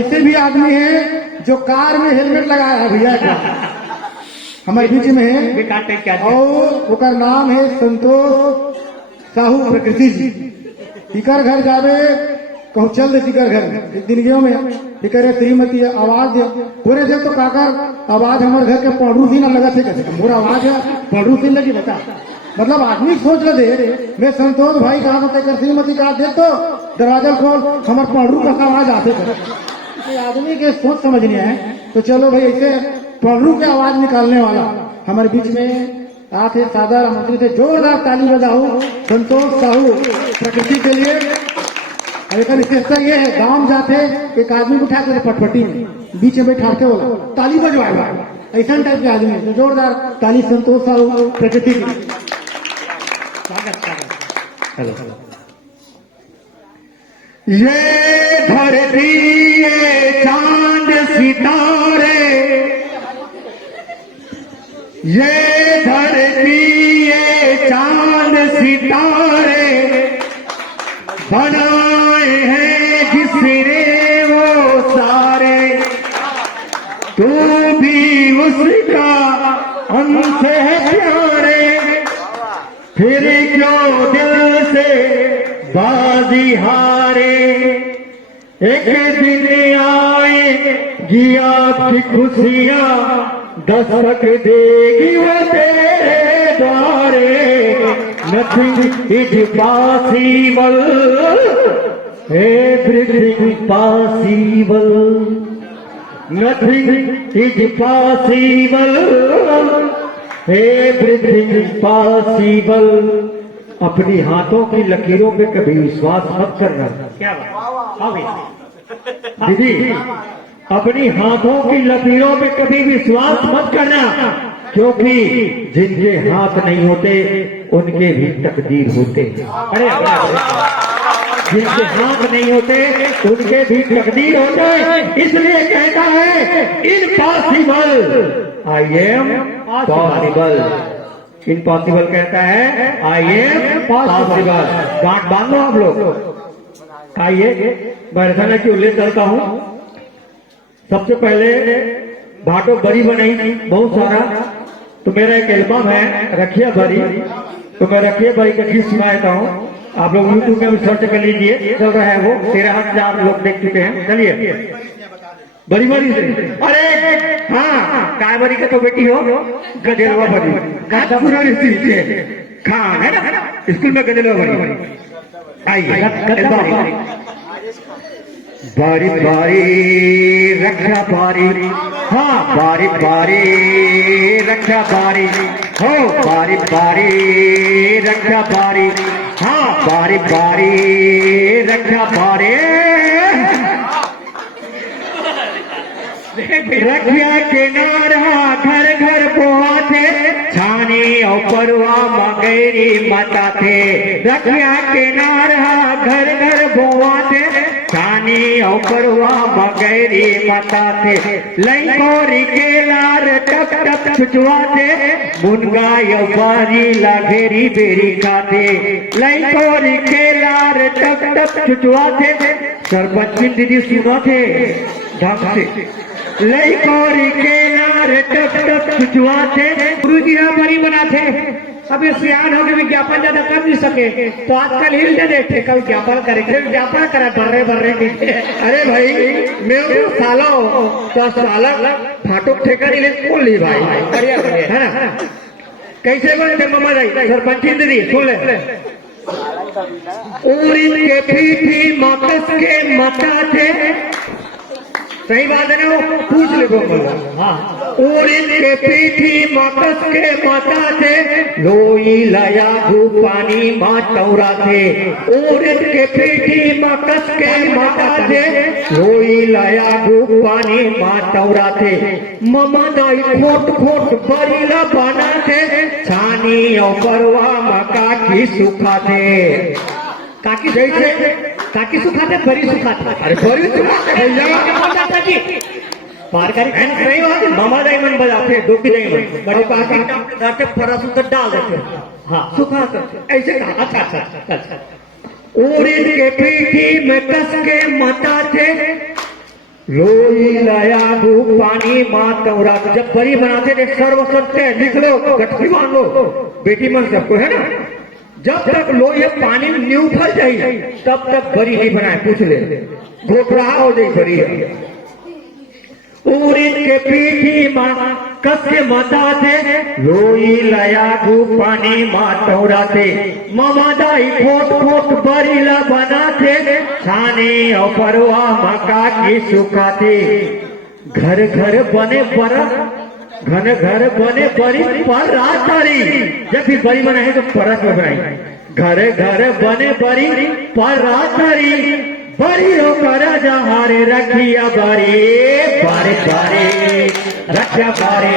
ऐसे भी आदमी है जो कार में हेलमेट लगाया है भैया का हमारे बीच में है, और उसका नाम है संतोष साहू प्रकृति जी। टिकर घर जावे कहूँ चल दे टिकर घर एक दिन गयो में टिकर है श्रीमती आवाज दे पूरे दे तो काकर आवाज हमारे घर के पढ़ू सी ना लगा थे कैसे मोर आवाज है पढ़ू सी लगी बता। मतलब आदमी सोच ले दे मैं संतोष भाई कहा होते कर श्रीमती कहा दे तो दरवाजा खोल हमारे पढ़ू का आवाज आते थे। आदमी के सोच समझ नहीं है तो चलो भाई ऐसे पढ़ू के आवाज निकालने वाला हमारे बीच में आते सादर मंत्री से जोरदार ताली बजाओ संतोष साहू प्रकृति के लिए। एक विशेषता ये है गांव जाते एक आदमी को उठा कर पटपटी में बीच में बैठा के बोला ताली बजवाएगा ऐसा टाइप के आदमी तो जोरदार ताली संतोष साहू प्रकृति की। हेलो ये धरती ये चांद सितारे ये धरती ये चांद सितारे बनाए हैं जिसने वो सारे तू भी उसका अंश है प्यारे फिर क्यों दिल से बाजी हारे एक दिन आएगी आपकी खुशियाँ दस्तक देगी वो तेरे द्वारे। Nothing is possible, everything possible. Nothing is possible, everything possible. अपनी हाथों की लकीरों पे कभी विश्वास मत करना। क्या बात दीदी, अपनी हाथों की लकीरों पे कभी विश्वास मत करना क्योंकि जिनके हाथ नहीं होते उनके भी तकदीर होते। अरे जिनके हाथ नहीं होते उनके भी तकदीर होते। इसलिए कहता है impossible I am possible. Impossible कहता है आई एम पॉसिबल। गांठ बांध लो आप लोग। आइए बरसाना की उल्लेख करता हूँ। सबसे पहले भाटो बरी बनाई बहुत सारा तो मेरा एक एल्बम है रखिया बरी तो मैं रखिया बरी का गीत सुनाता हूँ। आप लोग यूट्यूब में भी सर्च कर लीजिए चल रहा है वो 13,000 लोग देख चुके हैं। चलिए बड़ी बड़ी से अरे हाँ काय बरी का तो बेटी हो गदेलवा बरी खान है ना स्कूल में गदेलवा बरी। आइए बारी बारी रक्षा बारी हाँ बारी बारी रक्षा बारी हो बारी बारी रक्षा बारी हाँ बारी बारी रक्षा बारी रखिया किनारा घर घर बोआ थे छानी और परवा मगेरी माता थे। रखिया किनारा घर घर बोआ थे छानी और परवा मगेरी माता थे। लई कोरी के लार टप टप छुचवा थे मुनगा यो बारी लागेरी बेरी खाते। लई कोरी के लार टप टप छुचवा थे सरपंच दीदी सुना थे ढंग से। लई कोरी के लार टप टप छुचवा थे गुरु जी बड़ी बनाते। अब ये सियान हो गए विज्ञापन ज्यादा कर नहीं सके तो आजकल हिल दे देते कल विज्ञापन करे विज्ञापन करा बर्रे बर्रे के। अरे भाई मैं सालो तो साला फाटो ठेका नहीं ले बोल ली भाई है ना कैसे बनते मम्मा जाई सरपंच दीदी सुन ले। उड़ीन के पीठी मकस के मता थे सही बात है ना वो पूछ ले हाँ उड़ीन के पीठी मकस के माता थे लोई लया पानी माँ चौरा थे। उड़ीन के पीठी मकस के माता थे लोई लया पानी माँ चौरा थे। ममा दाई खोट खोट बरीला बना थे छानी और बरवा मका की सुखा थे। काकी जैसे काकी सुखाते बरी सुखाते अरे बरी सुखाते मारकारी सही बात है। मामा दाईमन बजाते डोकी दाईमन बड़े काकी डालते परसों तक डाल देते हाँ सुखाते ऐसे कहा। अच्छा अच्छा उड़ीन के पीठी में कस के माता थे लोई लयागु पानी मात तौरा। जब बड़ी बनाते थे सर्व सत्य लिख लो, गठरी मान लो, बेटी मन सबको है ना। जब तक लोई पानी में न्यू फल जाए तब तक बड़ी नहीं बनाए, पूछ ले घोटरा हो जाए बड़ी है। उरिन के पीठी मां कस्य माता थे, लोई लयागु पानी मातौरा थे। ममदाई खोट खोट बरीला बना थे, छाने और परवा मका की सुखा थे। घर घर बने पर घन घर बने बड़ी पर रातारी। जब भी बड़ी बनाए तो परत में बनाए। घर घर बने बड़ी पर रातारी, बड़ी होकर जहारे रखिया बारे बारे बारे रखिया बारे,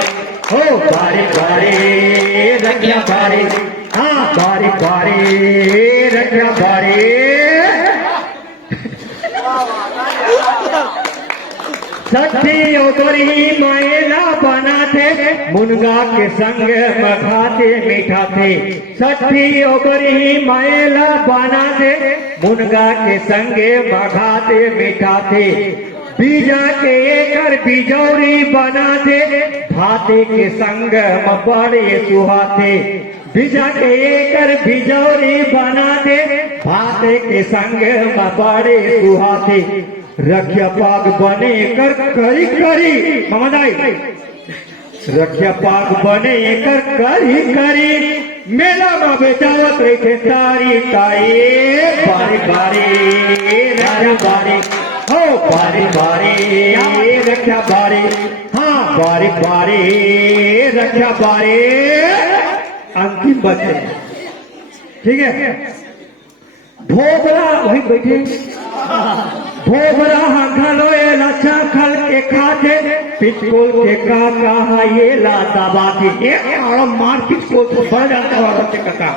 हो बारे बारे रखिया बारे, हाँ बारे बारे रखिया बारे। सच्ची ओगरी मायला बना थे, मुनगा के संग मखाते मीठा थे। सच्ची ओगरी मायला बना थे, मुनगा के संगे मखाते मीठा थे। बीजा के एकर बिजौरी बना थे, भाते के संग बड़े सुहाते। बीजा के एकर बिजौरी बना थे, भाते के संग बड़े सुहाते। रखिया पाग बने कर करी करी ममदाई, रखिया पाग बने कर करी करी, मेला में बेचावत रहे तारी ताई। बारी बारी रखिया बारी, हो बारी बारी रखिया बारी, हाँ बारी बारी रखिया बारी। अंतिम बचे ठीक है। भोगला वही बैठे, भोगला खलोए लच्छा खल के खाते, पिचकोल के का कहा ये लाता बाती। मार पिचकोल तो बढ़ जाता है बच्चे का।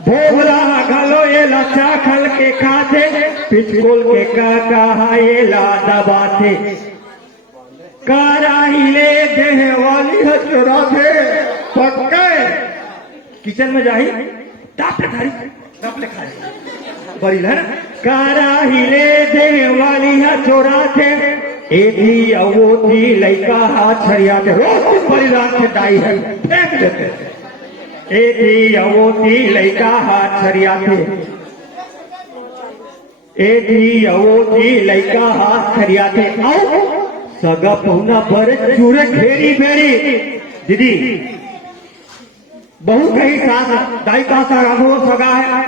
भोगला खलोए लच्छा खल के खाते, पिचकोल के का कहा ये लाता बाती। कराहिले देह वाली हजरा थे पक्के, किचन में जाही ताप थारी ताप ले खाई बड़ी है। कराहिले दे वाली है चोरा थे, एथी वो थी लड़का हाथ छड़िया थे। रोज बड़ी रात से डाई है फेंक देते। एथी वो थी लड़का हाथ छड़िया थे, एथी वो थी लड़का हाथ छड़िया थे। आओ सगा पहुना पर चूरे घेरी बेरी। दीदी बहु कहीं साथ दाई का सारा सगा है,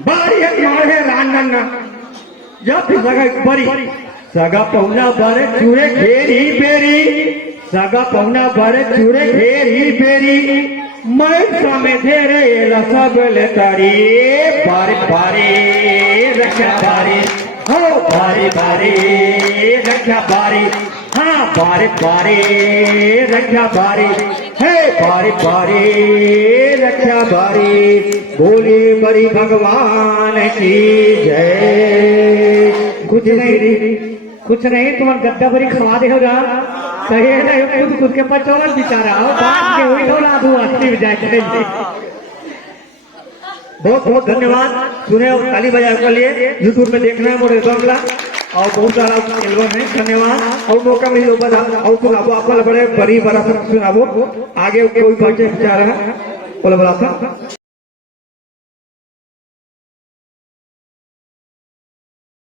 बारी है मारे रानन जब भी सगा बड़ी। सगा पहुना बर चूरे घेरी बेरी, सगा पहुना बर चूरे घेरी बेरी। मैं समय धेरे सब लेतारी, बारी बारी रखा बारी, हो बारी बारी रखा बारी, हाँ बारी बारी रखा बारी, है बारी बारी रखा बारी। बोली बड़ी भगवान की जय। कुछ नहीं तुम्हारा गद्दा बड़ी खवा दे होगा, कहे नहीं खुद के पचौन बिचारा बात के हुई थोड़ा आधू आती जाए। बहुत बहुत धन्यवाद। सुने और ताली बजाए के लिए। यूट्यूब में देखना है मोरे एल्बम और बहुत सारा एल्बम है। धन्यवाद। और मौका मिलो और सुनाबो आपका बड़े बड़ी बड़ा सुनाबो आगे कोई बात विचार है बोला बड़ा था।